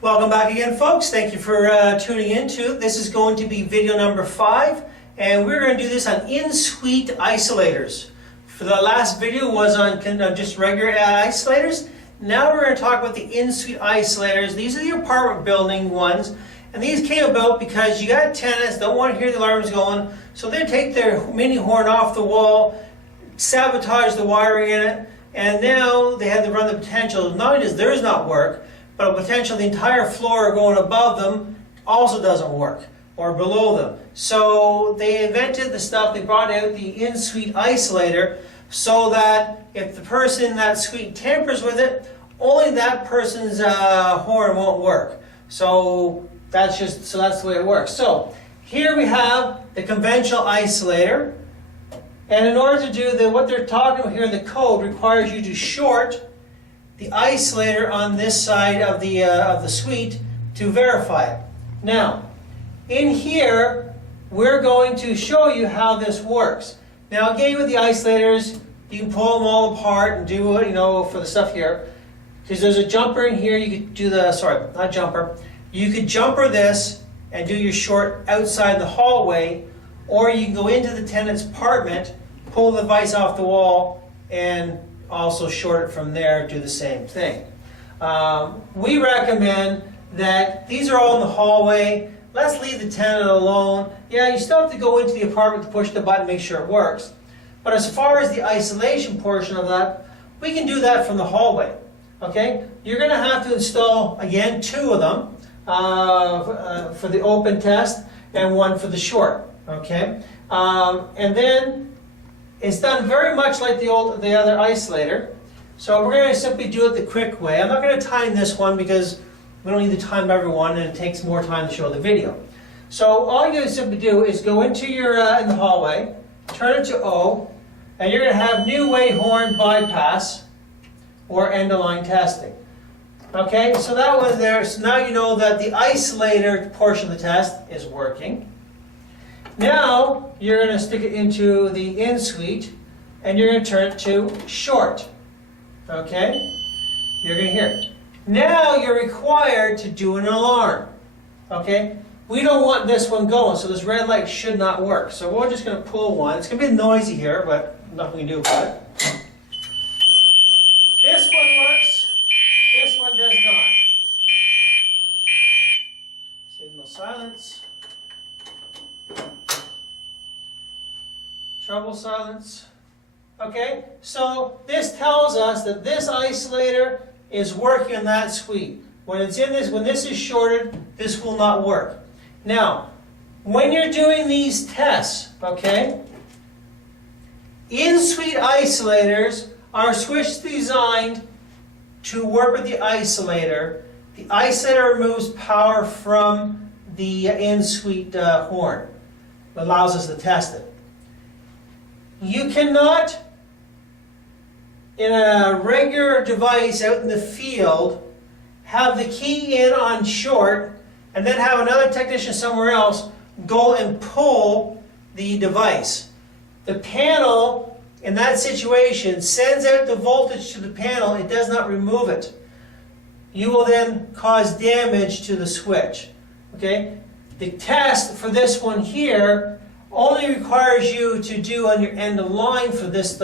Welcome back again, folks. Thank you for tuning in to. This is going to be video number 5, and we're going to do this on Insuite Isolators. For the last video was on just regular isolators. Now we're going to talk about the Insuite Isolators. These are the apartment building ones, and these came about because you got tenants don't want to hear the alarms going, so they take their mini horn off the wall, sabotage the wiring in it, and now they had to run the potential. Not only does theirs not work, but a potential the entire floor going above them also doesn't work, or below them. So they invented the stuff, they brought out the Insuite Isolator, so that if the person in that suite tampers with it, only that person's horn won't work. So that's the way it works. So here we have the conventional isolator, and in order to do what they're talking about here, the code requires you to short the isolator on this side of the suite to verify it. Now, in here, we're going to show you how this works. Now, again, with the isolators, you can pull them all apart and do it, for the stuff here. Because there's a jumper in here, you could do not jumper. You could jumper this and do your short outside the hallway, or you can go into the tenant's apartment, pull the device off the wall, and also short it from there, do the same thing. We recommend that these are all in the hallway. Let's leave the tenant alone. Yeah, you still have to go into the apartment to push the button, make sure it works. But as far as the isolation portion of that, we can do that from the hallway. Okay? You're going to have to install, again, 2 of them for the open test and 1 for the short. Okay? And then it's done very much like the other isolator. So we're going to simply do it the quick way. I'm not going to time this one because we don't need to time everyone, and it takes more time to show the video. So all you're going to simply do is go into your in the hallway, turn it to O, and you're going to have new way horn bypass or end of line testing. Okay, so that was there. So now you know that the isolator portion of the test is working. Now, you're going to stick it into the Insuite, and you're going to turn it to short. Okay? You're going to hear it. Now, you're required to do an alarm. Okay? We don't want this one going, so this red light should not work. So we're just going to pull one. It's going to be noisy here, but nothing we can do about it. This one works. This one does not. Signal silence. Trouble silence. Okay, so this tells us that this isolator is working in that suite. When this is shorted, this will not work. Now, when you're doing these tests, okay, Insuite isolators are switch designed to work with the isolator. The isolator removes power from the Insuite horn. It allows us to test it. You cannot, in a regular device out in the field, have the key in on short and then have another technician somewhere else go and pull the device. The panel, in that situation, sends out the voltage to the panel. It does not remove it. You will then cause damage to the switch. Okay? The test for this one here only requires you to do on your end of line for this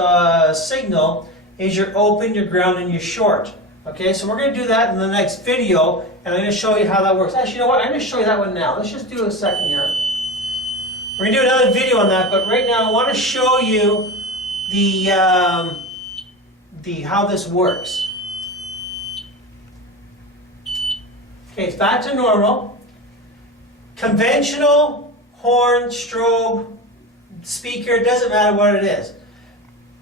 signal is your open, your ground, and your short. Okay, so we're going to do that in the next video, and I'm going to show you how that works. Actually, you know what? I'm going to show you that one now. Let's just do a second here. We're going to do another video on that, but right now I want to show you how this works. Okay, it's back to normal. Conventional horn, strobe, speaker, doesn't matter what it is.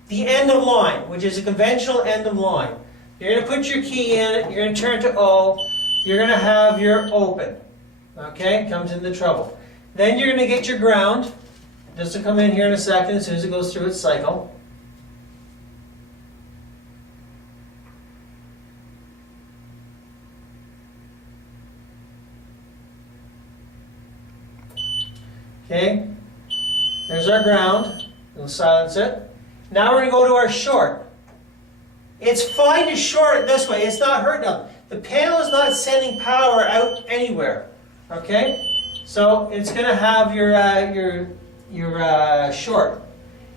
The end of line, which is a conventional end of line. You're going to put your key in it, you're going to turn to O, you're going to have your open. Okay, comes into trouble. Then you're going to get your ground. This will come in here in a second as soon as it goes through its cycle. Okay, there's our ground. We'll silence it. Now we're going to go to our short. It's fine to short it this way. It's not hurting them. the panel is not sending power out anywhere. Okay, so it's going to have your short.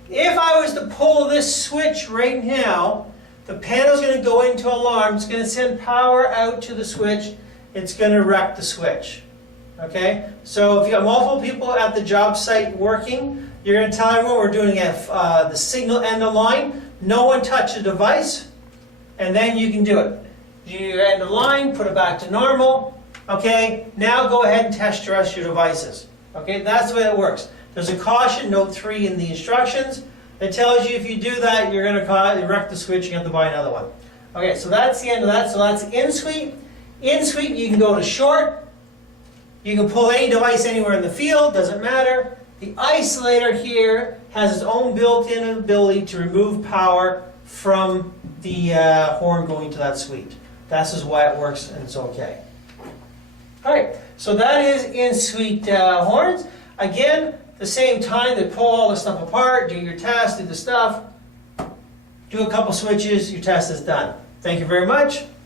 If I was to pull this switch right now, the panel is going to go into alarm. It's going to send power out to the switch. It's going to wreck the switch. Okay, so if you have multiple people at the job site working, you're going to tell everyone we're doing the signal end of line. No one touch the device, and then you can do it. You end the line, put it back to normal. Okay, now go ahead and test your rest of your devices. Okay, that's the way it works. There's a caution, note 3 in the instructions. It tells you if you do that, you're going to wreck the switch, you have to buy another one. Okay, so that's the end of that. So that's Insuite. Insuite, you can go to short. You can pull any device anywhere in the field, doesn't matter. The isolator here has its own built-in ability to remove power from the horn going to that suite. That's just why it works, and it's okay. Alright, so that is Insuite horns. Again, the same time they pull all the stuff apart, do your test, do the stuff, do a couple switches, your test is done. Thank you very much.